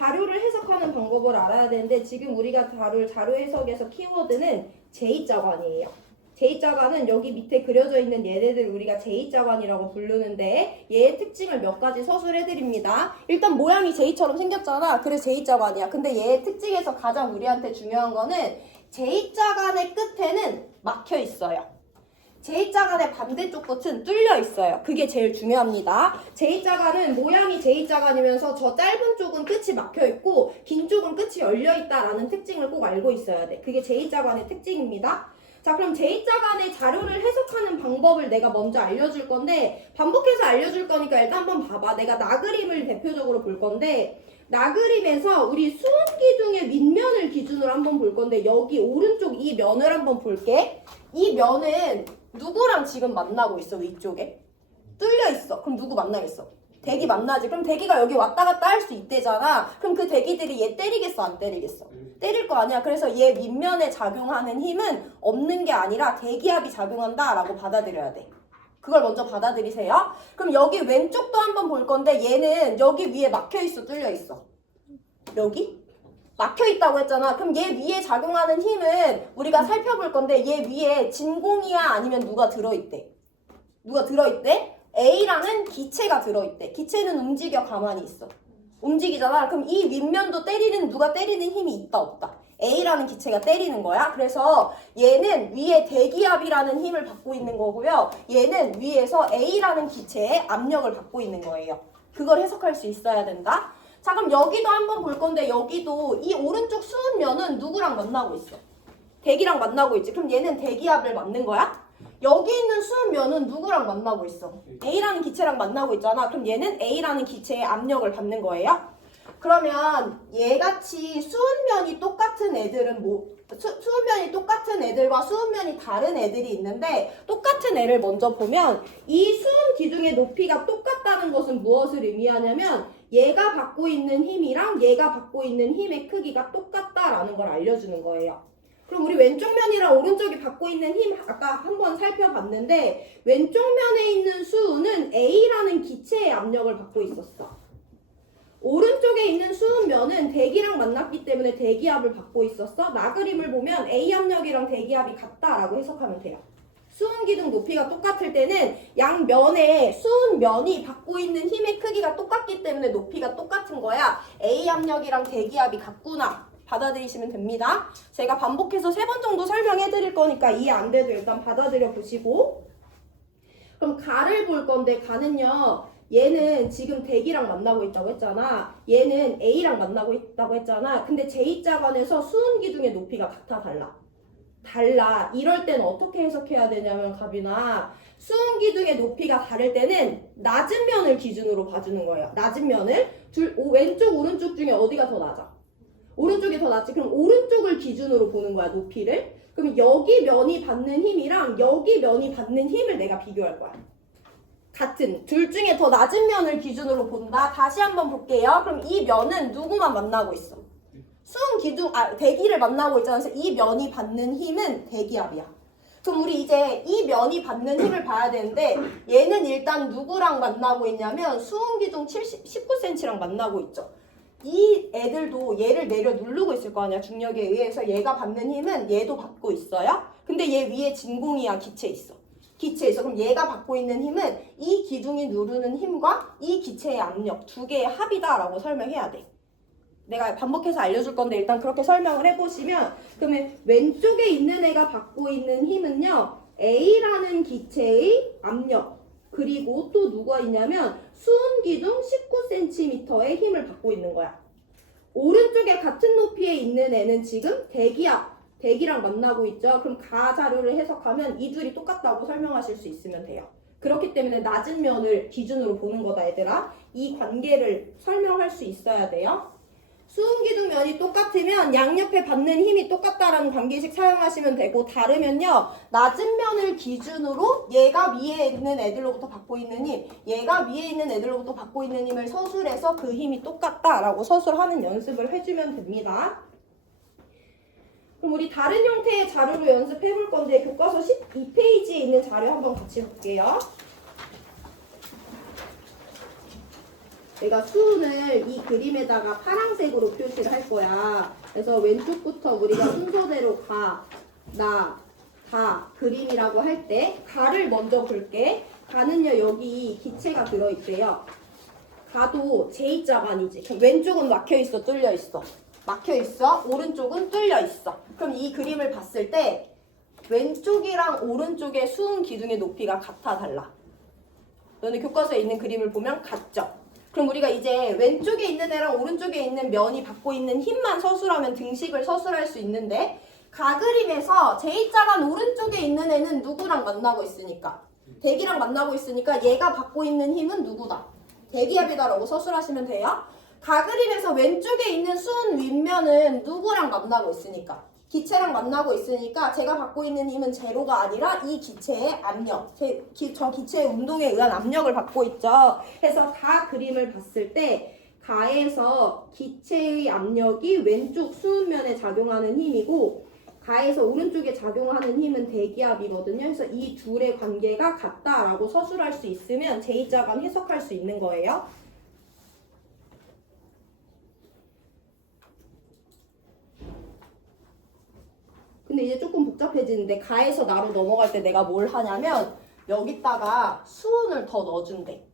자료를 해석하는 방법을 알아야 되는데 지금 우리가 다룰 자료 해석에서 키워드는 제2자관이에요. 제2자관은 여기 밑에 그려져 있는 얘네들 우리가 제2자관이라고 부르는데 얘의 특징을 몇 가지 서술해드립니다. 일단 모양이 제2처럼 생겼잖아. 그래서 제2자관이야. 근데 얘의 특징에서 가장 우리한테 중요한 거는 제2자관의 끝에는 막혀 있어요. 제2자관의 반대쪽 끝은 뚫려 있어요. 그게 제일 중요합니다. 제2자관은 모양이 제2자관이면서 저 짧은 쪽은 끝이 막혀 있고 긴 쪽은 끝이 열려 있다라는 특징을 꼭 알고 있어야 돼. 그게 제2자관의 특징입니다. 자, 그럼 제2자관의 자료를 해석하는 방법을 내가 먼저 알려줄 건데 반복해서 알려줄 거니까 일단 한번 봐봐. 내가 나그림을 대표적으로 볼 건데 나그림에서 우리 수은기둥의 밑면을 기준으로 한번 볼 건데 여기 오른쪽 이 면을 한번 볼게. 이 면은 누구랑 지금 만나고 있어? 위쪽에 뚫려 있어. 그럼 누구 만나겠어? 대기 만나지. 그럼 대기가 여기 왔다 갔다 할 수 있대잖아. 그럼 그 대기들이 얘 때리겠어? 안 때리겠어? 때릴 거 아니야. 그래서 얘 밑면에 작용하는 힘은 없는 게 아니라 대기압이 작용한다 라고 받아들여야 돼. 그걸 먼저 받아들이세요. 그럼 여기 왼쪽도 한번 볼 건데 얘는 여기 위에 막혀 있어? 뚫려 있어? 여기? 막혀 있다고 했잖아. 그럼 얘 위에 작용하는 힘은 우리가 살펴볼 건데 얘 위에 진공이야? 아니면 누가 들어있대? 누가 들어있대? A라는 기체가 들어있대. 기체는 움직여 가만히 있어. 움직이잖아. 그럼 이 윗면도 누가 때리는 힘이 있다 없다? A라는 기체가 때리는 거야. 그래서 얘는 위에 대기압이라는 힘을 받고 있는 거고요. 얘는 위에서 A라는 기체의 압력을 받고 있는 거예요. 그걸 해석할 수 있어야 된다. 자, 그럼 여기도 한번 볼 건데 여기도 이 오른쪽 수은면은 누구랑 만나고 있어? 대기랑 만나고 있지. 그럼 얘는 대기압을 받는 거야? 여기 있는 수은면은 누구랑 만나고 있어? A라는 기체랑 만나고 있잖아. 그럼 얘는 A라는 기체의 압력을 받는 거예요. 그러면 얘같이 수은면이 똑같은 애들은 수은면이 똑같은 애들과 수은면이 다른 애들이 있는데 똑같은 애를 먼저 보면 이 수은 기둥의 높이가 똑같다는 것은 무엇을 의미하냐면 얘가 받고 있는 힘이랑 얘가 받고 있는 힘의 크기가 똑같다라는 걸 알려주는 거예요. 그럼 우리 왼쪽 면이랑 오른쪽이 받고 있는 힘 아까 한번 살펴봤는데 왼쪽 면에 있는 수은은 A라는 기체의 압력을 받고 있었어. 오른쪽에 있는 수은면은 대기랑 만났기 때문에 대기압을 받고 있었어. 나그림을 보면 A 압력이랑 대기압이 같다라고 해석하면 돼요. 수은기둥 높이가 똑같을 때는 양면에 수은면이 받고 있는 힘의 크기가 똑같기 때문에 높이가 똑같은 거야. A 압력이랑 대기압이 같구나. 받아들이시면 됩니다. 제가 반복해서 3번 정도 설명해 드릴 거니까 이해 안 돼도 일단 받아들여 보시고. 그럼 가를 볼 건데 가는요. 얘는 지금 대기랑 만나고 있다고 했잖아. 얘는 A랑 만나고 있다고 했잖아. 근데 제2자관에서 수은기둥의 높이가 같아 달라. 이럴 때는 어떻게 해석해야 되냐면 가빈아 수은기둥의 높이가 다를 때는 낮은 면을 기준으로 봐주는 거예요. 낮은 면을 왼쪽 오른쪽 중에 어디가 더 낮아? 오른쪽이 더 낮지. 그럼 오른쪽을 기준으로 보는 거야 높이를. 그럼 여기 면이 받는 힘이랑 여기 면이 받는 힘을 내가 비교할 거야. 같은 둘 중에 더 낮은 면을 기준으로 본다. 다시 한번 볼게요. 그럼 이 면은 누구만 만나고 있어? 대기를 만나고 있잖아. 그래서 이 면이 받는 힘은 대기압이야. 그럼 우리 이제 이 면이 받는 힘을 봐야 되는데 얘는 일단 누구랑 만나고 있냐면 수은기둥 19cm랑 만나고 있죠. 이 애들도 얘를 내려 누르고 있을 거 아니야. 중력에 의해서 얘가 받는 힘은 얘도 받고 있어요. 근데 얘 위에 진공이야 기체 있어. 그럼 얘가 받고 있는 힘은 이 기둥이 누르는 힘과 이 기체의 압력 두 개의 합이다라고 설명해야 돼. 내가 반복해서 알려줄 건데 일단 그렇게 설명을 해보시면 그러면 왼쪽에 있는 애가 받고 있는 힘은요. A라는 기체의 압력 그리고 또 누가 있냐면 수은기둥 19cm의 힘을 받고 있는 거야. 오른쪽에 같은 높이에 있는 애는 지금 대기랑 만나고 있죠. 그럼 가 자료를 해석하면 이 둘이 똑같다고 설명하실 수 있으면 돼요. 그렇기 때문에 낮은 면을 기준으로 보는 거다 얘들아. 이 관계를 설명할 수 있어야 돼요. 수은기둥 면이 똑같으면 양옆에 받는 힘이 똑같다라는 관계식 사용하시면 되고 다르면요. 낮은 면을 기준으로 얘가 위에 있는 애들로부터 받고 있는 힘, 얘가 위에 있는 애들로부터 받고 있는 힘을 서술해서 그 힘이 똑같다라고 서술하는 연습을 해주면 됩니다. 그럼 우리 다른 형태의 자료로 연습해 볼 건데 교과서 12페이지에 있는 자료 한번 같이 볼게요. 내가 수은을 이 그림에다가 파란색으로 표시를 할 거야. 그래서 왼쪽부터 우리가 순서대로 가, 나, 다 그림이라고 할 때 가를 먼저 볼게. 가는요 여기 기체가 들어있대요. 가도 J자관이지. 그럼 왼쪽은 막혀있어, 뚫려있어? 막혀있어. 오른쪽은 뚫려있어. 그럼 이 그림을 봤을 때 왼쪽이랑 오른쪽의 수은 기둥의 높이가 같아, 달라? 너네 교과서에 있는 그림을 보면 같죠? 그럼 우리가 이제 왼쪽에 있는 애랑 오른쪽에 있는 면이 받고 있는 힘만 서술하면 등식을 서술할 수 있는데 가 그림에서 J자관 오른쪽에 있는 애는 누구랑 만나고 있으니까? 대기랑 만나고 있으니까 얘가 받고 있는 힘은 누구다? 대기압이다라고 서술하시면 돼요. 가 그림에서 왼쪽에 있는 수은 윗면은 누구랑 만나고 있으니까? 기체랑 만나고 있으니까 제가 받고 있는 힘은 제로가 아니라 이 기체의 압력, 저 기체의 운동에 의한 압력을 받고 있죠. 그래서 가 그림을 봤을 때 가에서 기체의 압력이 왼쪽 수은면에 작용하는 힘이고 가에서 오른쪽에 작용하는 힘은 대기압이거든요. 그래서 이 둘의 관계가 같다라고 서술할 수 있으면 J자관 해석할 수 있는 거예요. 근데 이제 조금 복잡해지는데 가에서 나로 넘어갈 때 내가 뭘 하냐면 여기다가 수은을 더 넣어준대.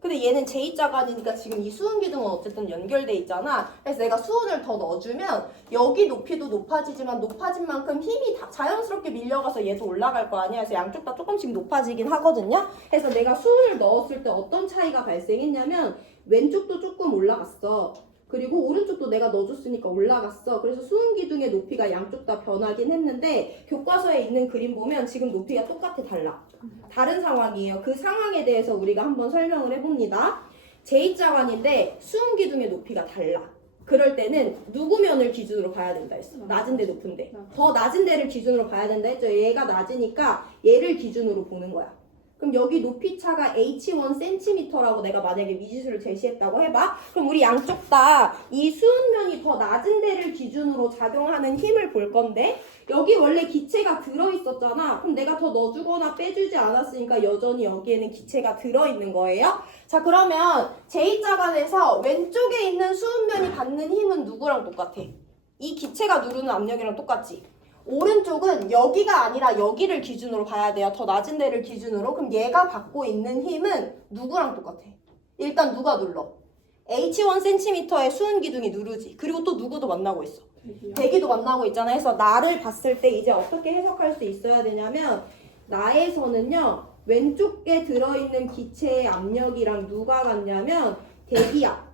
근데 얘는 J자관이니까 지금 이 수은 기둥은 어쨌든 연결돼 있잖아. 그래서 내가 수은을 더 넣어주면 여기 높이도 높아지지만 높아진 만큼 힘이 다 자연스럽게 밀려가서 얘도 올라갈 거 아니야. 그래서 양쪽 다 조금씩 높아지긴 하거든요. 그래서 내가 수은을 넣었을 때 어떤 차이가 발생했냐면 왼쪽도 조금 올라갔어. 그리고 오른쪽도 내가 넣어줬으니까 올라갔어. 그래서 수은 기둥의 높이가 양쪽 다 변하긴 했는데 교과서에 있는 그림 보면 지금 높이가 똑같아, 달라. 다른 상황이에요. 그 상황에 대해서 우리가 한번 설명을 해봅니다. J자관인데 수은 기둥의 높이가 달라. 그럴 때는 누구 면을 기준으로 봐야 된다 했어? 낮은데 높은데. 더 낮은 데를 기준으로 봐야 된다 했죠. 얘가 낮으니까 얘를 기준으로 보는 거야. 그럼 여기 높이 차가 h1cm라고 내가 만약에 미지수를 제시했다고 해봐. 그럼 우리 양쪽 다 이 수은면이 더 낮은 데를 기준으로 작용하는 힘을 볼 건데 여기 원래 기체가 들어있었잖아. 그럼 내가 더 넣어주거나 빼주지 않았으니까 여전히 여기에는 기체가 들어있는 거예요. 자, 그러면 J자관에서 왼쪽에 있는 수은면이 받는 힘은 누구랑 똑같아? 이 기체가 누르는 압력이랑 똑같지? 오른쪽은 여기가 아니라 여기를 기준으로 봐야 돼요. 더 낮은 데를 기준으로. 그럼 얘가 받고 있는 힘은 누구랑 똑같아? 일단 누가 눌러? h1cm의 수은 기둥이 누르지. 그리고 또 누구도 만나고 있어? 대기도 만나고 있잖아. 해서 나를 봤을 때 이제 어떻게 해석할 수 있어야 되냐면 나에서는요. 왼쪽에 들어있는 기체의 압력이랑 누가 같냐면 대기압.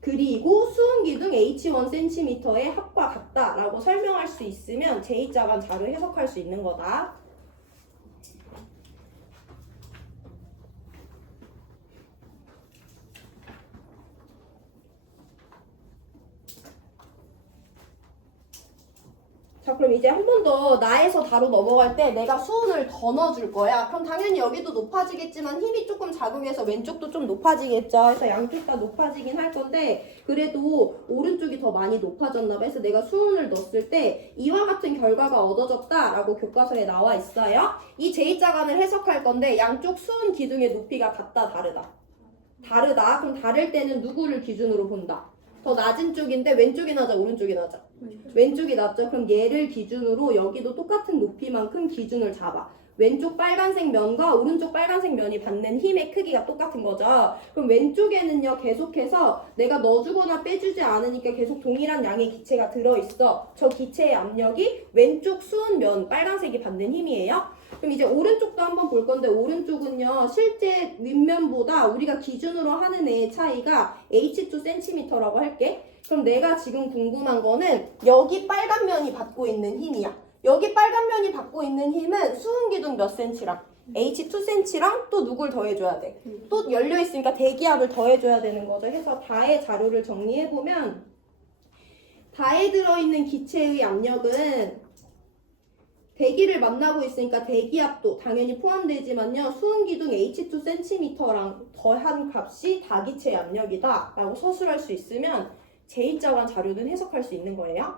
그리고 수은 기둥 h1cm의 합과 같다라고 설명할 수 있으면 J자관 자료 해석할 수 있는 거다. 자, 그럼 이제 한 번 더 나에서 다로 넘어갈 때 내가 수은을 더 넣어줄 거야. 그럼 당연히 여기도 높아지겠지만 힘이 조금 작용해서 왼쪽도 좀 높아지겠죠. 그래서 양쪽 다 높아지긴 할 건데 그래도 오른쪽이 더 많이 높아졌나 봐. 그래서 내가 수은을 넣었을 때 이와 같은 결과가 얻어졌다라고 교과서에 나와 있어요. 이 J자관을 해석할 건데 양쪽 수은 기둥의 높이가 같다, 다르다? 다르다. 그럼 다를 때는 누구를 기준으로 본다? 더 낮은 쪽인데 왼쪽이 낮아, 오른쪽이 낮아? 왼쪽이 낮죠. 그럼 얘를 기준으로 여기도 똑같은 높이만큼 기준을 잡아. 왼쪽 빨간색 면과 오른쪽 빨간색 면이 받는 힘의 크기가 똑같은 거죠. 그럼 왼쪽에는요 계속해서 내가 넣어주거나 빼주지 않으니까 계속 동일한 양의 기체가 들어있어. 저 기체의 압력이 왼쪽 수은 면 빨간색이 받는 힘이에요. 그럼 이제 오른쪽도 한번 볼 건데 오른쪽은요 실제 윗면보다 우리가 기준으로 하는 애의 차이가 h2cm라고 할게. 그럼 내가 지금 궁금한 거는 여기 빨간 면이 받고 있는 힘이야. 여기 빨간 면이 받고 있는 힘은 수은 기둥 몇 cm랑 h2cm랑 또 누굴 더해줘야 돼? 또 열려있으니까 대기압을 더해줘야 되는 거죠. 해서 다의 자료를 정리해보면 다에 들어있는 기체의 압력은 대기를 만나고 있으니까 대기압도 당연히 포함되지만요. 수은 기둥 h2cm랑 더한 값이 다기체의 압력이다 라고 서술할 수 있으면 J자관 자료는 해석할 수 있는 거예요.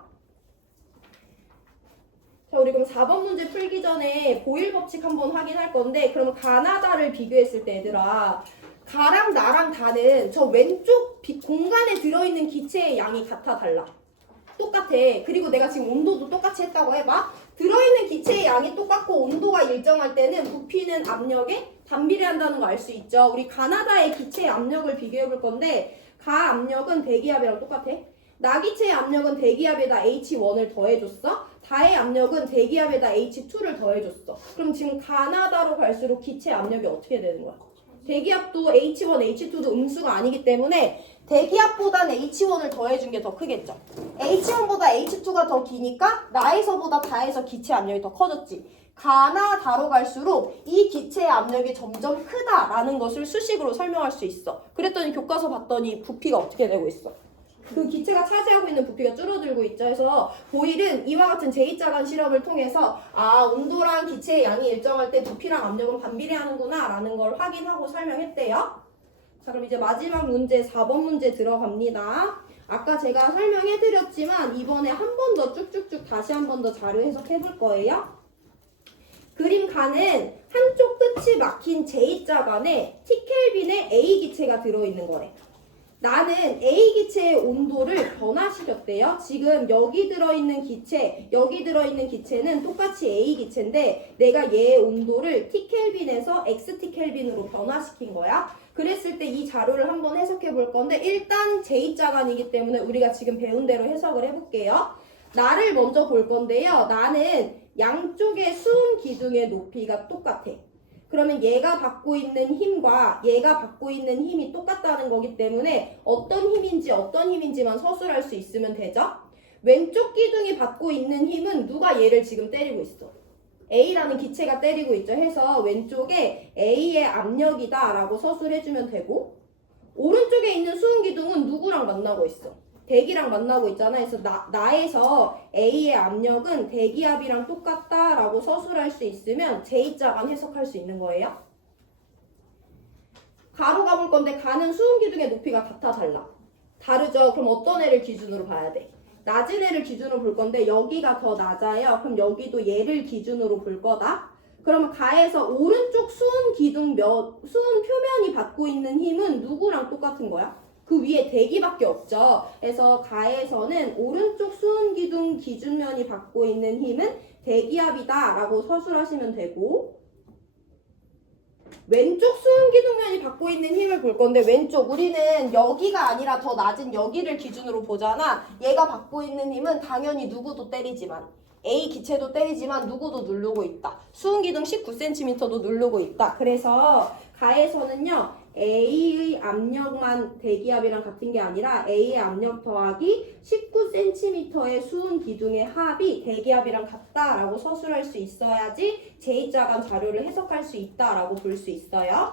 자, 우리 그럼 4번 문제 풀기 전에 보일 법칙 한번 확인할 건데 그러면 가나다를 비교했을 때 얘들아 가랑 나랑 다는 저 왼쪽 공간에 들어있는 기체의 양이 같아 달라? 똑같아. 그리고 내가 지금 온도도 똑같이 했다고 해봐. 들어있는 기체의 양이 똑같고 온도가 일정할 때는 부피는 압력에 반비례한다는 거 알 수 있죠. 우리 가나다의 기체의 압력을 비교해 볼 건데 가 압력은 대기압이랑 똑같아. 나기체의 압력은 대기압에다 H1을 더해줬어. 다의 압력은 대기압에다 H2를 더해줬어. 그럼 지금 가나다로 갈수록 기체 압력이 어떻게 되는 거야? 대기압도 H1, H2도 음수가 아니기 때문에 대기압보다는 H1을 더해준 게 더 크겠죠. H1보다 H2가 더 기니까 나에서보다 다에서 기체 압력이 더 커졌지. 가나 다로 갈수록 이 기체의 압력이 점점 크다라는 것을 수식으로 설명할 수 있어. 그랬더니 교과서 봤더니 부피가 어떻게 되고 있어? 그 기체가 차지하고 있는 부피가 줄어들고 있죠. 그래서 보일은 이와 같은 제2자간 실험을 통해서 온도랑 기체의 양이 일정할 때 부피랑 압력은 반비례하는구나 라는 걸 확인하고 설명했대요. 자, 그럼 이제 마지막 문제 4번 문제 들어갑니다. 아까 제가 설명해드렸지만 이번에 한 번 더 쭉쭉쭉 다시 한 번 더 자료 해석해 볼 거예요. 그림 가는 한쪽 끝이 막힌 제2자간에 T켈빈의 A 기체가 들어있는 거래. 나는 A 기체의 온도를 변화시켰대요. 지금 여기 들어있는 기체, 여기 들어있는 기체는 똑같이 A 기체인데 내가 얘의 온도를 T켈빈에서 XT켈빈으로 변화시킨 거야. 그랬을 때 이 자료를 한번 해석해 볼 건데 일단 제2자간이기 때문에 우리가 지금 배운 대로 해석을 해볼게요. 나를 먼저 볼 건데요. 나는 양쪽의 수은 기둥의 높이가 똑같아. 그러면 얘가 받고 있는 힘과 얘가 받고 있는 힘이 똑같다는 거기 때문에 어떤 힘인지만 서술할 수 있으면 되죠? 왼쪽 기둥이 받고 있는 힘은 누가 얘를 지금 때리고 있어? A라는 기체가 때리고 있죠. 해서 왼쪽에 A의 압력이다 라고 서술해주면 되고 오른쪽에 있는 수은 기둥은 누구랑 만나고 있어? 대기랑 만나고 있잖아. 그래서 나에서 A의 압력은 대기압이랑 똑같다라고 서술할 수 있으면 제2자간 해석할 수 있는 거예요. 가로 가볼 건데 가는 수은 기둥의 높이가 같아 달라? 다르죠. 그럼 어떤 애를 기준으로 봐야 돼? 낮은 애를 기준으로 볼 건데 여기가 더 낮아요. 그럼 여기도 얘를 기준으로 볼 거다. 그러면 가에서 오른쪽 수은 기둥 수은 표면이 받고 있는 힘은 누구랑 똑같은 거야? 그 위에 대기밖에 없죠. 그래서 가에서는 오른쪽 수은 기둥 기준면이 받고 있는 힘은 대기압이다 라고 서술하시면 되고 왼쪽 수은 기둥면이 받고 있는 힘을 볼 건데 왼쪽 우리는 여기가 아니라 더 낮은 여기를 기준으로 보잖아. 얘가 받고 있는 힘은 당연히 누구도 때리지만 A 기체도 때리지만 누구도 누르고 있다. 수은 기둥 19cm도 누르고 있다. 그래서 가에서는요. A의 압력만 대기압이랑 같은 게 아니라 A의 압력 더하기 19cm의 수은 기둥의 합이 대기압이랑 같다라고 서술할 수 있어야지 제2자간 자료를 해석할 수 있다라고 볼 수 있어요.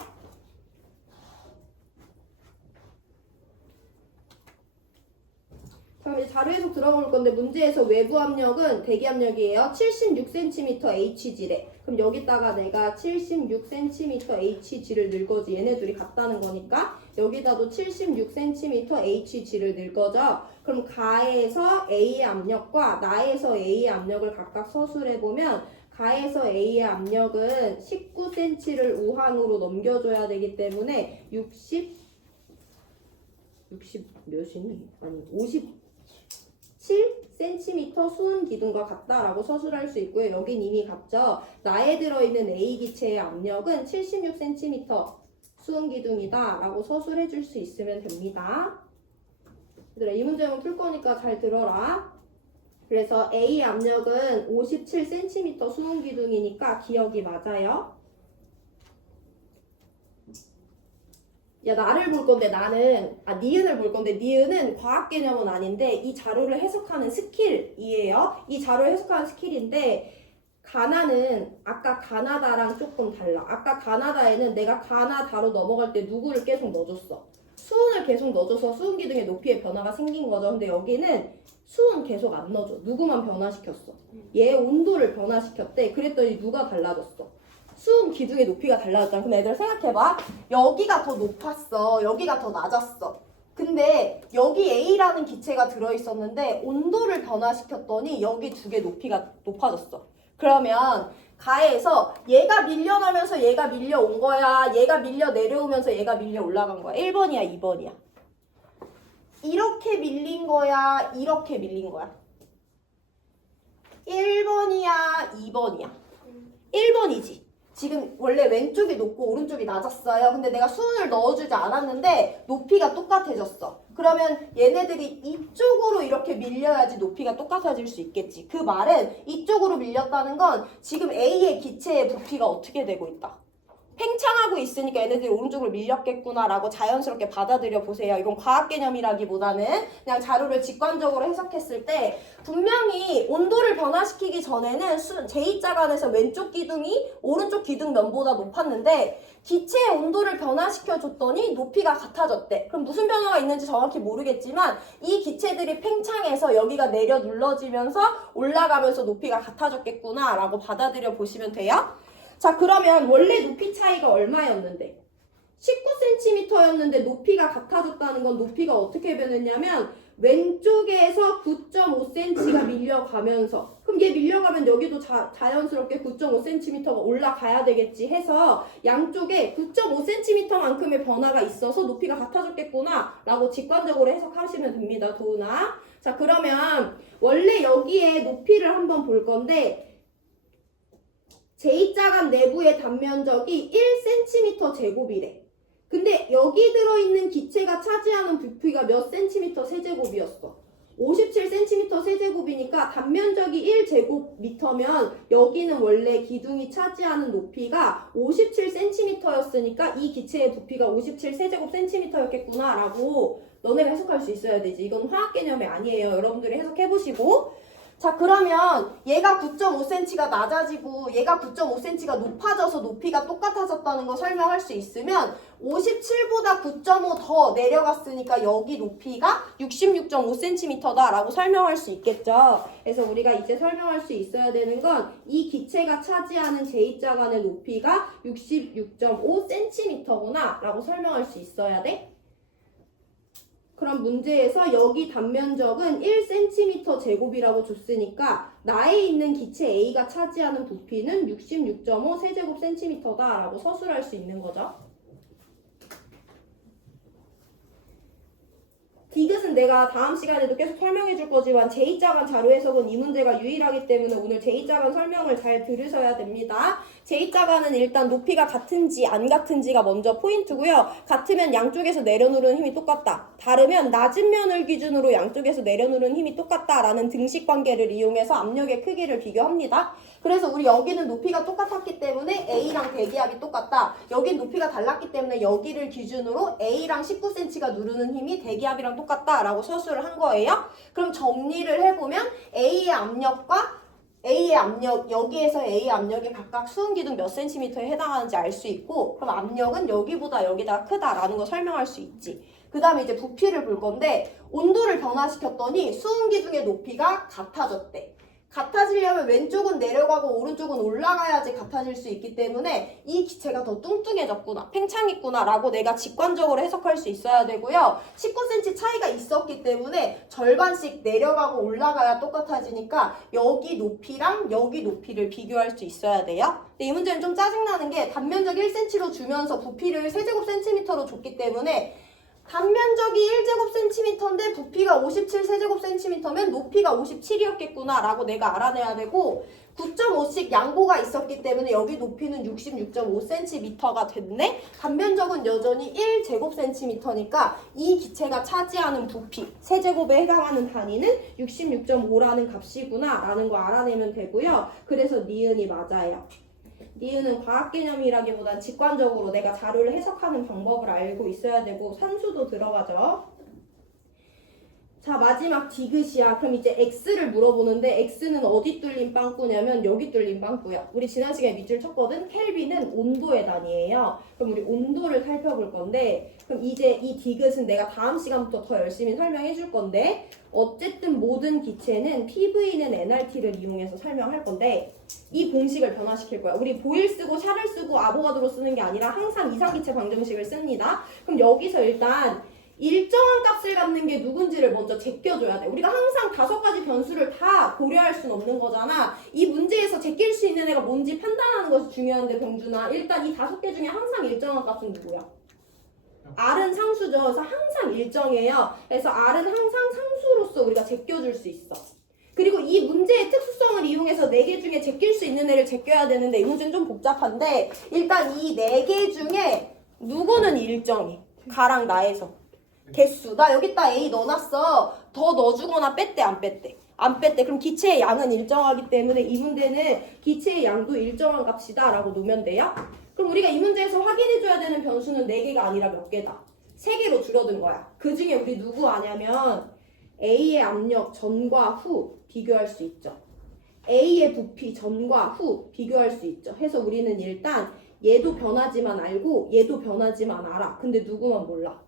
그럼 이제 자료 해석 들어볼 건데 문제에서 외부 압력은 대기 압력이에요. 76cm Hg래. 그럼 여기다가 내가 76cm Hg를 넣을 거지. 얘네 둘이 같다는 거니까 여기다도 76cm Hg를 넣을 거죠. 그럼 가에서 A의 압력과 나에서 A의 압력을 각각 서술해보면 가에서 A의 압력은 19cm를 우항으로 넘겨줘야 되기 때문에 60 몇이니? 아니 57cm 수은 기둥과 같다라고 서술할 수 있고요. 여긴 이미 같죠. 나에 들어있는 A 기체의 압력은 76cm 수은 기둥이다 라고 서술해 줄 수 있으면 됩니다. 얘들아 이 문제만 풀 거니까 잘 들어라. 그래서 A 압력은 57cm 수은 기둥이니까 기억이 맞아요. 야 나를 볼 건데 나는 니은을 볼 건데 니은은 과학 개념은 아닌데 이 자료를 해석하는 스킬이에요. 이 자료를 해석하는 스킬인데 가나는 아까 가나다랑 조금 달라. 아까 가나다에는 내가 가나다로 넘어갈 때 누구를 계속 넣어줬어. 수은을 계속 넣어줘서 수은 기둥의 높이의 변화가 생긴 거죠. 근데 여기는 수은 계속 안 넣어줘. 누구만 변화시켰어. 얘 온도를 변화시켰대. 그랬더니 누가 달라졌어. 수은 기둥의 높이가 달라졌잖아. 그럼 애들 생각해봐. 여기가 더 높았어. 여기가 더 낮았어. 근데 여기 A라는 기체가 들어있었는데 온도를 변화시켰더니 여기 두 개 높이가 높아졌어. 그러면 가해서 얘가 밀려나면서 얘가 밀려온 거야. 얘가 밀려 내려오면서 얘가 밀려 올라간 거야. 1번이야, 2번이야. 이렇게 밀린 거야, 이렇게 밀린 거야. 1번이야, 2번이야. 1번이지. 지금 원래 왼쪽이 높고 오른쪽이 낮았어요. 근데 내가 수은을 넣어주지 않았는데 높이가 똑같아졌어. 그러면 얘네들이 이쪽으로 이렇게 밀려야지 높이가 똑같아질 수 있겠지. 그 말은 이쪽으로 밀렸다는 건 지금 A의 기체의 부피가 어떻게 되고 있다. 팽창하고 있으니까 얘네들이 오른쪽으로 밀렸겠구나라고 자연스럽게 받아들여 보세요. 이건 과학 개념이라기보다는 그냥 자료를 직관적으로 해석했을 때 분명히 온도를 변화시키기 전에는 제2자간에서 왼쪽 기둥이 오른쪽 기둥면보다 높았는데 기체의 온도를 변화시켜 줬더니 높이가 같아졌대. 그럼 무슨 변화가 있는지 정확히 모르겠지만 이 기체들이 팽창해서 여기가 내려 눌러지면서 올라가면서 높이가 같아졌겠구나라고 받아들여 보시면 돼요. 자, 그러면 원래 높이 차이가 얼마였는데? 19cm였는데 높이가 같아졌다는 건 높이가 어떻게 변했냐면 왼쪽에서 9.5cm가 밀려가면서 그럼 얘 밀려가면 여기도 자연스럽게 9.5cm가 올라가야 되겠지 해서 양쪽에 9.5cm만큼의 변화가 있어서 높이가 같아졌겠구나 라고 직관적으로 해석하시면 됩니다. 도훈아. 자, 그러면 원래 여기에 높이를 한번 볼 건데 제2자간 내부의 단면적이 1cm 제곱이래. 근데 여기 들어있는 기체가 차지하는 부피가 몇 cm 세제곱이었어? 57cm 세제곱이니까 단면적이 1제곱미터면 여기는 원래 기둥이 차지하는 높이가 57cm였으니까 이 기체의 부피가 57세제곱센티미터였겠구나 라고 너네가 해석할 수 있어야 되지. 이건 화학 개념이 아니에요. 여러분들이 해석해보시고. 자, 그러면 얘가 9.5cm가 낮아지고 얘가 9.5cm가 높아져서 높이가 똑같아졌다는 거 설명할 수 있으면 57보다 9.5 더 내려갔으니까 여기 높이가 66.5cm다 라고 설명할 수 있겠죠. 그래서 우리가 이제 설명할 수 있어야 되는 건 이 기체가 차지하는 제2자간의 높이가 66.5cm구나 라고 설명할 수 있어야 돼. 그럼 문제에서 여기 단면적은 1cm 제곱이라고 줬으니까 나에 있는 기체 A가 차지하는 부피는 66.5 세제곱센티미터다 라고 서술할 수 있는 거죠. 디귿은 내가 다음 시간에도 계속 설명해 줄 거지만 제2자간 자료 해석은 이 문제가 유일하기 때문에 오늘 제2자간 설명을 잘 들으셔야 됩니다. 제2자간은 일단 높이가 같은지 안 같은지가 먼저 포인트고요. 같으면 양쪽에서 내려누르는 힘이 똑같다. 다르면 낮은 면을 기준으로 양쪽에서 내려누르는 힘이 똑같다라는 등식 관계를 이용해서 압력의 크기를 비교합니다. 그래서 우리 여기는 높이가 똑같았기 때문에 A랑 대기압이 똑같다. 여긴 높이가 달랐기 때문에 여기를 기준으로 A랑 19cm가 누르는 힘이 대기압이랑 똑같다라고 서술을 한 거예요. 그럼 정리를 해보면 A의 압력과 A의 압력, 여기에서 A의 압력이 각각 수은기둥 몇 센티미터에 해당하는지 알 수 있고 그럼 압력은 여기보다 여기가 크다라는 거 설명할 수 있지. 그 다음에 이제 부피를 볼 건데 온도를 변화시켰더니 수은기둥의 높이가 같아졌대. 같아지려면 왼쪽은 내려가고 오른쪽은 올라가야지 같아질 수 있기 때문에 이 기체가 더 뚱뚱해졌구나, 팽창했구나 라고 내가 직관적으로 해석할 수 있어야 되고요. 19cm 차이가 있었기 때문에 절반씩 내려가고 올라가야 똑같아지니까 여기 높이랑 여기 높이를 비교할 수 있어야 돼요. 근데 이 문제는 좀 짜증나는 게 단면적 1cm로 주면서 부피를 세제곱센티미터로 줬기 때문에 단면적이 1제곱센티미터인데 부피가 57세제곱센티미터면 높이가 57이었겠구나 라고 내가 알아내야 되고 9.5씩 양보가 있었기 때문에 여기 높이는 66.5cm가 됐네? 단면적은 여전히 1제곱센티미터니까 이 기체가 차지하는 부피, 세제곱에 해당하는 단위는 66.5라는 값이구나 라는 거 알아내면 되고요. 그래서 니은이 맞아요. 니은은 과학 개념이라기보단 직관적으로 내가 자료를 해석하는 방법을 알고 있어야 되고 산수도 들어가죠. 자, 마지막 디귿이야. 그럼 이제 X를 물어보는데 X는 어디 뚫린 빵꾸냐면 여기 뚫린 빵꾸야. 우리 지난 시간에 밑줄 쳤거든. 켈빈은 온도의 단위예요. 그럼 우리 온도를 살펴볼 건데 그럼 이제 이 디귿은 내가 다음 시간부터 더 열심히 설명해 줄 건데 어쨌든 모든 기체는 PV는 nRT를 이용해서 설명할 건데 이 공식을 변화시킬 거야. 우리 보일 쓰고 샤를 쓰고 아보가드로 쓰는 게 아니라 항상 이상기체 방정식을 씁니다. 그럼 여기서 일단 일정한 값을 갖는 게 누군지를 먼저 제껴줘야 돼. 우리가 항상 5가지 변수를 다 고려할 수는 없는 거잖아. 이 문제에서 제낄 수 있는 애가 뭔지 판단하는 것이 중요한데 병준아, 일단 이 5개 중에 항상 일정한 값은 누구야? R은 상수죠. 그래서 항상 일정해요. 그래서 R은 항상 상수로서 우리가 제껴줄 수 있어. 그리고 이 문제의 특수성을 이용해서 4개 중에 제낄 수 있는 애를 제껴야 되는데 이 문제는 좀 복잡한데 일단 이 4개 중에 누구는 일정해. 가랑 나에서. 개수. 나 여기다 A 넣어놨어. 더 넣어주거나 뺐대 안 뺐대? 안 뺐대. 그럼 기체의 양은 일정하기 때문에 이 문제는 기체의 양도 일정한 값이다 라고 놓으면 돼요. 그럼 우리가 이 문제에서 확인해줘야 되는 변수는 4개가 아니라 몇 개다? 3개로 줄어든 거야. 그 중에 우리 누구 아냐면 A의 압력 전과 후 비교할 수 있죠. A의 부피 전과 후 비교할 수 있죠. 해서 우리는 일단 얘도 변하지만 알고 얘도 변하지만 알아. 근데 누구만 몰라?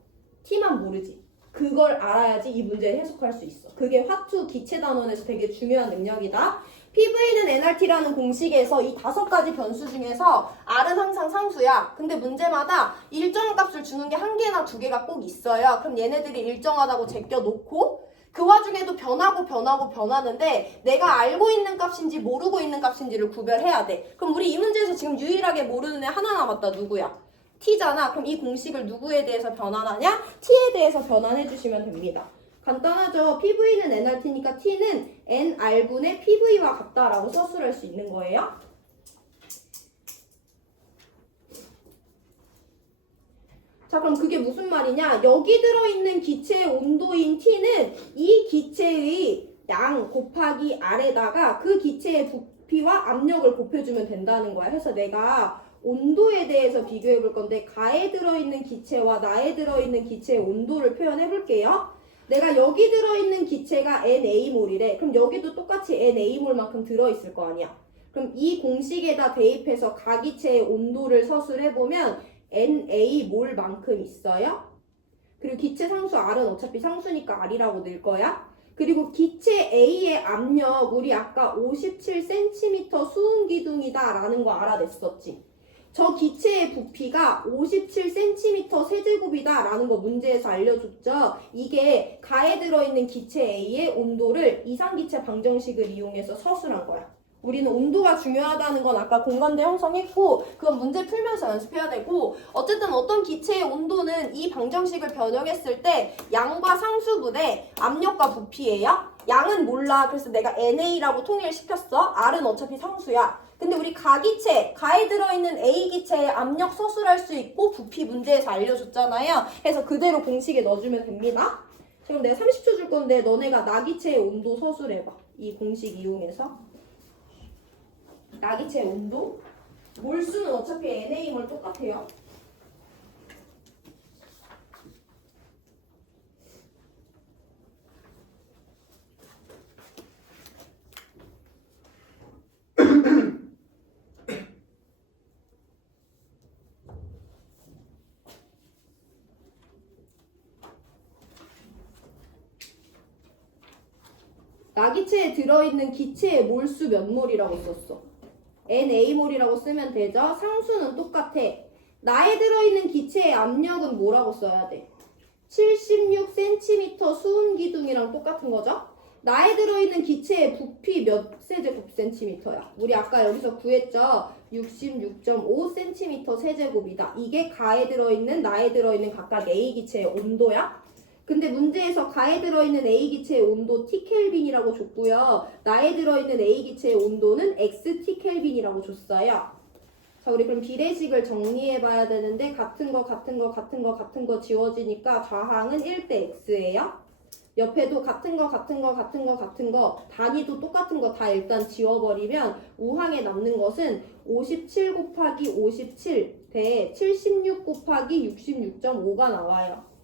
T만 모르지. 그걸 알아야지 이 문제를 해석할 수 있어. 그게 화투 기체 단원에서 되게 중요한 능력이다. PV는 nRT라는 공식에서 이 5가지 변수 중에서 R은 항상 상수야. 근데 문제마다 일정한 값을 주는 게 1개나 2개가 꼭 있어요. 그럼 얘네들이 일정하다고 제껴놓고 그 와중에도 변하는데 내가 알고 있는 값인지 모르고 있는 값인지를 구별해야 돼. 그럼 우리 이 문제에서 지금 유일하게 모르는 애 하나 남았다. 누구야? T잖아. 그럼 이 공식을 누구에 대해서 변환하냐? T에 대해서 변환해 주시면 됩니다. 간단하죠. PV는 nRT니까 T는 nR분의 PV와 같다라고 서술할 수 있는 거예요. 자, 그럼 그게 무슨 말이냐? 여기 들어있는 기체의 온도인 T는 이 기체의 양 곱하기 R에다가 그 기체의 부피와 압력을 곱해주면 된다는 거야. 그래서 내가 온도에 대해서 비교해 볼 건데 가에 들어있는 기체와 나에 들어있는 기체의 온도를 표현해 볼게요. 내가 여기 들어있는 기체가 NA몰이래. 그럼 여기도 똑같이 NA몰만큼 들어있을 거 아니야. 그럼 이 공식에다 대입해서 가기체의 온도를 서술해보면 NA몰만큼 있어요. 그리고 기체 상수 R은 어차피 상수니까 R이라고 넣을 거야. 그리고 기체 A의 압력 우리 아까 57cm 수은기둥이다 라는 거 알아냈었지. 저 기체의 부피가 57cm 세제곱이다 라는 거 문제에서 알려줬죠. 이게 가에 들어있는 기체 A의 온도를 이상기체 방정식을 이용해서 서술한 거야. 우리는 온도가 중요하다는 건 아까 공간대 형성했고 그건 문제 풀면서 연습해야 되고 어쨌든 어떤 기체의 온도는 이 방정식을 변형했을 때 양과 상수분의 압력과 부피예요. 양은 몰라. 그래서 내가 NA라고 통일시켰어. R은 어차피 상수야. 근데 우리 가기체, 가에 들어있는 A기체의 압력 서술할 수 있고 부피 문제에서 알려줬잖아요. 그래서 그대로 공식에 넣어주면 됩니다. 그럼 내가 30초 줄 건데 너네가 나기체의 온도 서술해봐. 이 공식 이용해서. 나기체의 온도? 몰수는 어차피 NA몰 똑같아요. 나기체에 들어있는 기체의 몰수 몇 몰이라고 썼어? NA몰이라고 쓰면 되죠? 상수는 똑같아. 나에 들어있는 기체의 압력은 뭐라고 써야 돼? 76cm 수은기둥이랑 똑같은 거죠? 나에 들어있는 기체의 부피 몇 세제곱센티미터야? 우리 아까 여기서 구했죠? 66.5cm 세제곱이다. 이게 가에 들어있는, 나에 들어있는 각각 A기체의 온도야? 근데 문제에서 가에 들어있는 A기체의 온도 T켈빈이라고 줬고요. 나에 들어있는 A기체의 온도는 XT켈빈이라고 줬어요. 자, 우리 그럼 비례식을 정리해봐야 되는데 같은 거 지워지니까 좌항은 1대 X예요. 옆에도 같은 거 단위도 똑같은 거 다 일단 지워버리면 우항에 남는 것은 57 곱하기 57 대 76 곱하기 66.5가 나와요.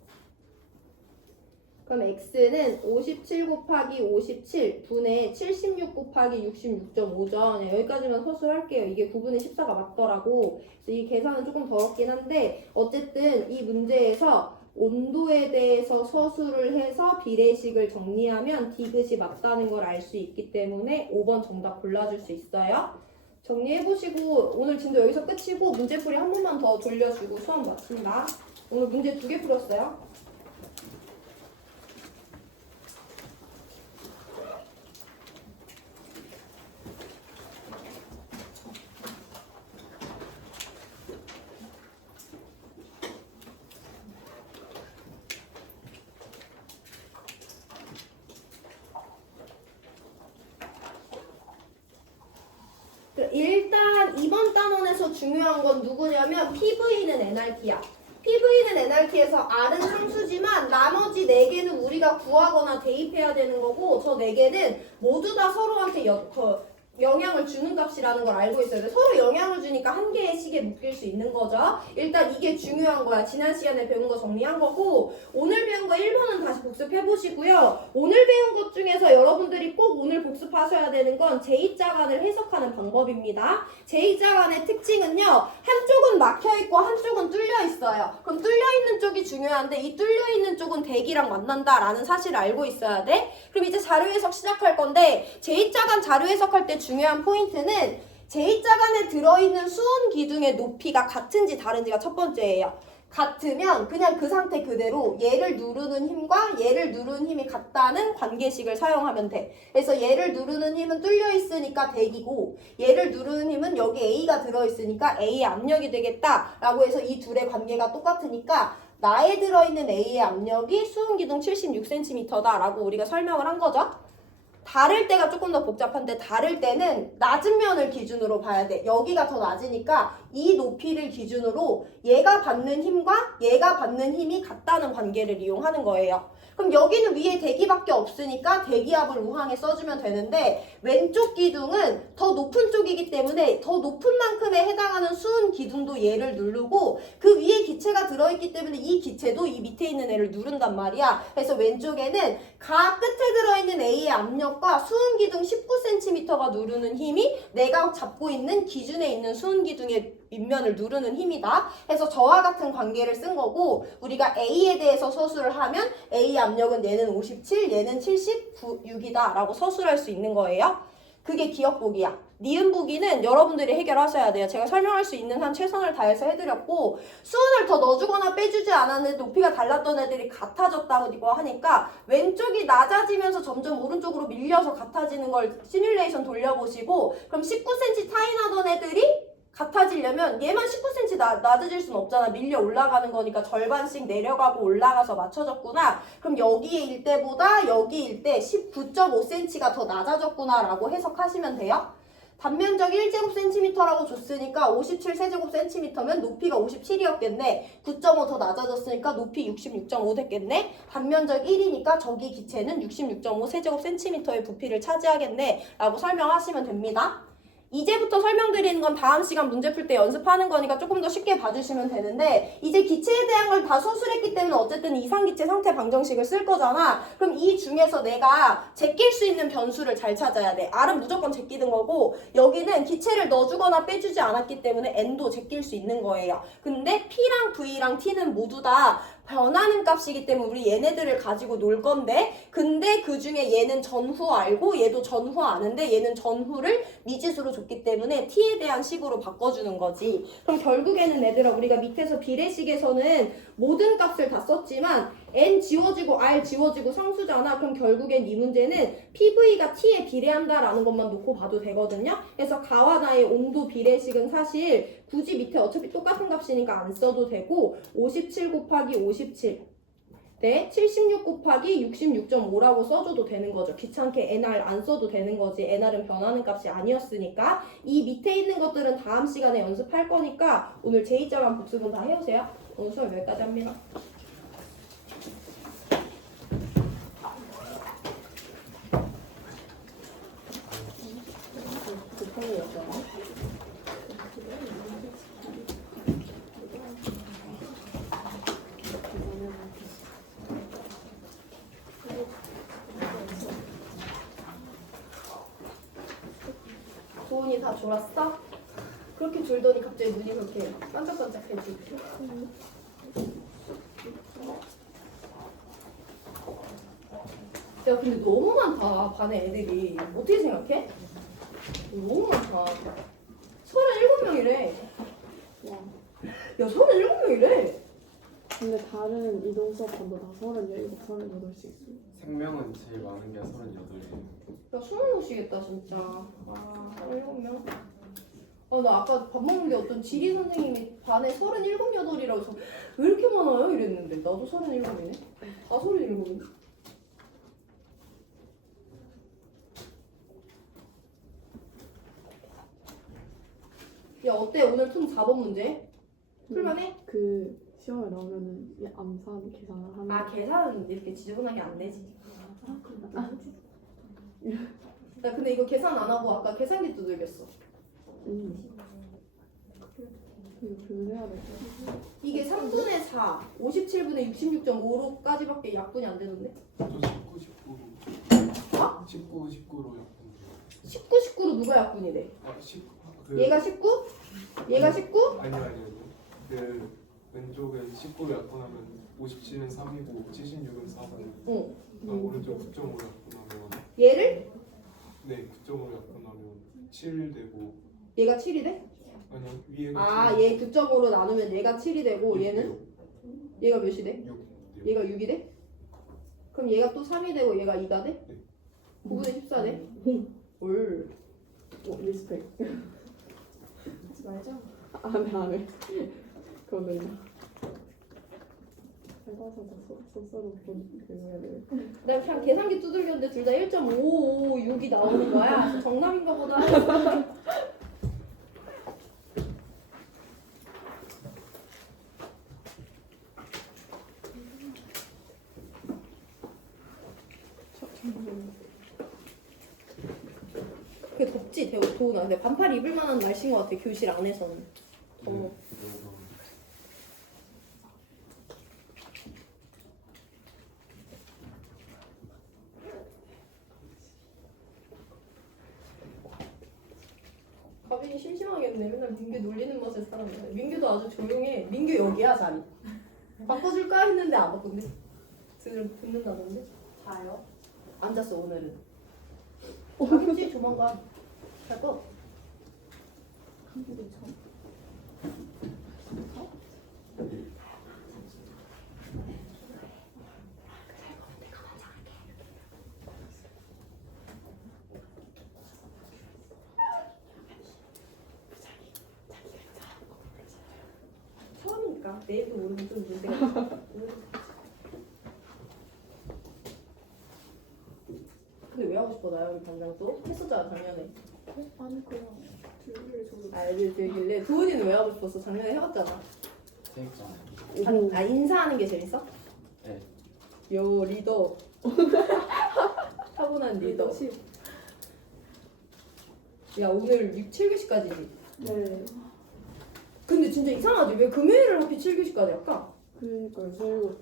그럼 x는 57 곱하기 57 분의 76 곱하기 66.5죠. 네, 여기까지만 서술할게요. 이게 9분의 14가 맞더라고. 그래서 이 계산은 조금 더럽긴 한데 어쨌든 이 문제에서 온도에 대해서 서술을 해서 비례식을 정리하면 디귿이 맞다는 걸 알 수 있기 때문에 5번 정답 골라줄 수 있어요. 정리해보시고 오늘 진도 여기서 끝이고 문제풀이 한 번만 더 돌려주고 수업 마칩니다. 오늘 문제 2개 풀었어요. 일단 이번 단원에서 중요한 건 누구냐면 PV는 NRT야. PV는 NRT에서 R은 상수지만 나머지 4개는 우리가 구하거나 대입해야 되는 거고 저 4개는 모두 다 서로한테 영향을 주는 값이라는 걸 알고 있어야 돼. 서로 영향을 주니까 한 개의 식에 묶일 수 있는 거죠. 일단 이게 중요한 거야. 지난 시간에 배운 거 정리한 거고 오늘 배운 거 1번은 다시 복습해 보시고요. 오늘 배운 것 중에서 여러분들이 꼭 오늘 복습하셔야 되는 건 제2자간을 해석하는 방법입니다. 제2자간의 특징은요. 한쪽은 막혀있고 한쪽은 뚫려있어요. 그럼 뚫려있는 쪽이 중요한데 이 뚫려있는 쪽은 대기랑 만난다라는 사실을 알고 있어야 돼. 그럼 이제 자료해석 시작할 건데 제2자간 자료해석할 때 중요한 포인트는 제2자간에 들어있는 수온 기둥의 높이가 같은지 다른지가 첫 번째예요. 같으면 그냥 그 상태 그대로 얘를 누르는 힘과 얘를 누르는 힘이 같다는 관계식을 사용하면 돼. 그래서 얘를 누르는 힘은 뚫려 있으니까 대기고 얘를 누르는 힘은 여기 A가 들어있으니까 A의 압력이 되겠다라고 해서 이 둘의 관계가 똑같으니까 나에 들어있는 A의 압력이 수온 기둥 76cm다라고 우리가 설명을 한 거죠. 다를 때가 조금 더 복잡한데 다를 때는 낮은 면을 기준으로 봐야 돼. 여기가 더 낮으니까 이 높이를 기준으로 얘가 받는 힘과 얘가 받는 힘이 같다는 관계를 이용하는 거예요. 그럼 여기는 위에 대기밖에 없으니까 대기압을 우항에 써주면 되는데 왼쪽 기둥은 더 높은 쪽이기 때문에 더 높은 만큼에 해당하는 수은 기둥도 얘를 누르고 그 위에 기체가 들어있기 때문에 이 기체도 이 밑에 있는 애를 누른단 말이야. 그래서 왼쪽에는 각 끝에 들어있는 A의 압력과 수은 기둥 19cm가 누르는 힘이 내가 잡고 있는 기준에 있는 수은 기둥의 밑면을 누르는 힘이다. 해서 저와 같은 관계를 쓴 거고 우리가 A에 대해서 서술을 하면 A 압력은 얘는 57, 얘는 76이다 라고 서술할 수 있는 거예요. 그게 기억보기야. 니은보기는 여러분들이 해결하셔야 돼요. 제가 설명할 수 있는 한 최선을 다해서 해드렸고 수은을 더 넣어주거나 빼주지 않았는데 높이가 달랐던 애들이 같아졌다고 하니까 왼쪽이 낮아지면서 점점 오른쪽으로 밀려서 같아지는 걸 시뮬레이션 돌려보시고 그럼 19cm 차이 나던 애들이 같아지려면 얘만 19cm 낮아질 순 없잖아. 밀려 올라가는 거니까 절반씩 내려가고 올라가서 맞춰졌구나. 그럼 여기에 일 때보다 여기 일 때 19.5cm가 더 낮아졌구나 라고 해석하시면 돼요. 단면적 1제곱cm라고 줬으니까 57 세제곱cm면 높이가 57이었겠네. 9.5 더 낮아졌으니까 높이 66.5 됐겠네. 단면적 1이니까 저기 기체는 66.5 세제곱cm의 부피를 차지하겠네 라고 설명하시면 됩니다. 이제부터 설명드리는 건 다음 시간 문제 풀 때 연습하는 거니까 조금 더 쉽게 봐주시면 되는데 이제 기체에 대한 걸 다 소술했기 때문에 어쨌든 이상기체 상태 방정식을 쓸 거잖아. 그럼 이 중에서 내가 제낄 수 있는 변수를 잘 찾아야 돼. R은 무조건 제끼는 거고 여기는 기체를 넣어주거나 빼주지 않았기 때문에 N도 제낄 수 있는 거예요. 근데 P랑 V랑 T는 모두 다 변하는 값이기 때문에 우리 얘네들을 가지고 놀 건데 근데 그 중에 얘는 전후 알고 얘도 전후 아는데 얘는 전후를 미지수로 줬기 때문에 t에 대한 식으로 바꿔주는 거지. 그럼 결국에는 얘들아 우리가 밑에서 비례식에서는 모든 값을 다 썼지만 n 지워지고 r 지워지고 상수잖아. 그럼 결국엔 이 문제는 PV가 t에 비례한다라는 것만 놓고 봐도 되거든요. 그래서 가와 나의 온도 비례식은 사실 굳이 밑에 어차피 똑같은 값이니까 안 써도 되고 57 곱하기 57 네, 76 곱하기 66.5라고 써줘도 되는 거죠. 귀찮게 NR 안 써도 되는 거지. NR은 변하는 값이 아니었으니까. 이 밑에 있는 것들은 다음 시간에 연습할 거니까 오늘 제2자간 복습은 다 해오세요. 오늘 수업 여기까지 합니다. 도훈이 다 졸았어? 그렇게 졸더니 갑자기 눈이 그렇게 반짝반짝해지고. 야 근데 너무 많다 반에 애들이. 어떻게 생각해? 너무 많다. 37명이래. 와. 야 37명이래. 근데 다른 이동 수업반도 다 37, 38씩 있어요. 생명은 제일 많은 게 38이에요. 야 숨을 못 쉬겠다 진짜. 아 37명. 나 아까 밥 먹는데 어떤 지리 선생님이 반에 37, 8이라고 해서 왜 이렇게 많아요? 이랬는데 나도 37이네. 아 37이네. 야 어때? 오늘 총 4번 문제? 풀만해? 그 시험에 나오면은 이 암산 계산을 하는. 아 계산은 이렇게 지저분하게 안 되지. 나 근데 이거 계산 안 하고 아까 계산기 두들겼어. 이거 교내야 돼. 이게 3분의 4, 57분의 66.56까지밖에 약분이 안 되던데? 저 19, 19로. 어? 19, 19로 약분. 19, 19로 누가 약분이 돼? 아, 19. 얘가 19? 얘가 19? 아니요. 그 왼쪽은 19로 약분하면 57은 3이고 76은 4고. 응. 오른쪽 9.5로 약분하면 얘를? 네, 9.5로 약분하면 7 되고. 얘가 7이 돼? 아니요, 위에가 아, 얘 9.5로 나누면 얘가 7이 되고 얘는? 얘가 몇이 돼? 6. 얘가 6이 돼? 그럼 얘가 또 3이 되고 얘가 2가 돼? 네. 9분의 14 돼? 올. 리스펙. 하지 말자. 안 해. 그거는 살다살다 소스로 그거 해야 돼. 내가 그냥 계산기 두들겼는데 둘 다 1.556이 나오는 거야. 정답인가 보다. 그게 덥지, 더우나. 근데 반팔 입을 만한 날씨인 것 같아, 교실 안에서는. 더워. 가빈이 심심하겠네. 맨날 민규 놀리는 맛에 살았네. 민규도 아주 조용해. 민규 여기야, 자리. 바꿔줄까 했는데 안 바꾼대. 듣는다던데? 자요? 앉았어, 오늘은. 자겠지, 조만간. 잘 거. 처음이니까 내일도 모르면 좀 문제가 있어. 근데 왜 하고 싶어 나영이 반장 또? 했었잖아 작년에. 아니 그냥 줄기를 저도. 아 애들 들길래 도훈이는 왜 하고 싶었어? 작년에 해봤잖아. 재밌잖아요. 아 인사하는 게 재밌어? 네. 요 리더. 타고난 리더. 야 오늘 6, 7교시까지지? 네. 근데 진짜 이상하지? 왜 금요일을 하필 7교시까지 할까? 그러니까요. 저희도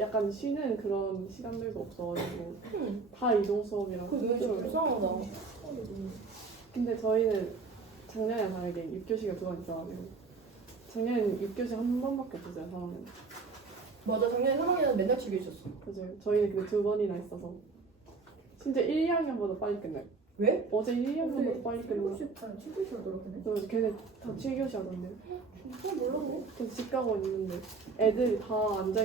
약간 쉬는 그런 시간들도 없어가지고 응. 다 이동 수업이랑 그거 왠지 힘들어요. 불쌍하다. 근데 저희는 작년에 다르게 6교시가 두 번 있어가지고 작년에는 6교시 한 번밖에 없었어요. 3학년. 맞아 작년에 3학년은 맨날 집에 있었어. 그죠? 저희는 근데 두 번이나 있어서 심지어 1, 2학년보다 빨리 끝나요. 왜? 어제 1, 2학년보다 빨리 끝나. 7교시로 들어가네. 그래서 걔네 다 7교시 하던데. 몰랐네. 저 집 가고 있는데 애들이 다 앉아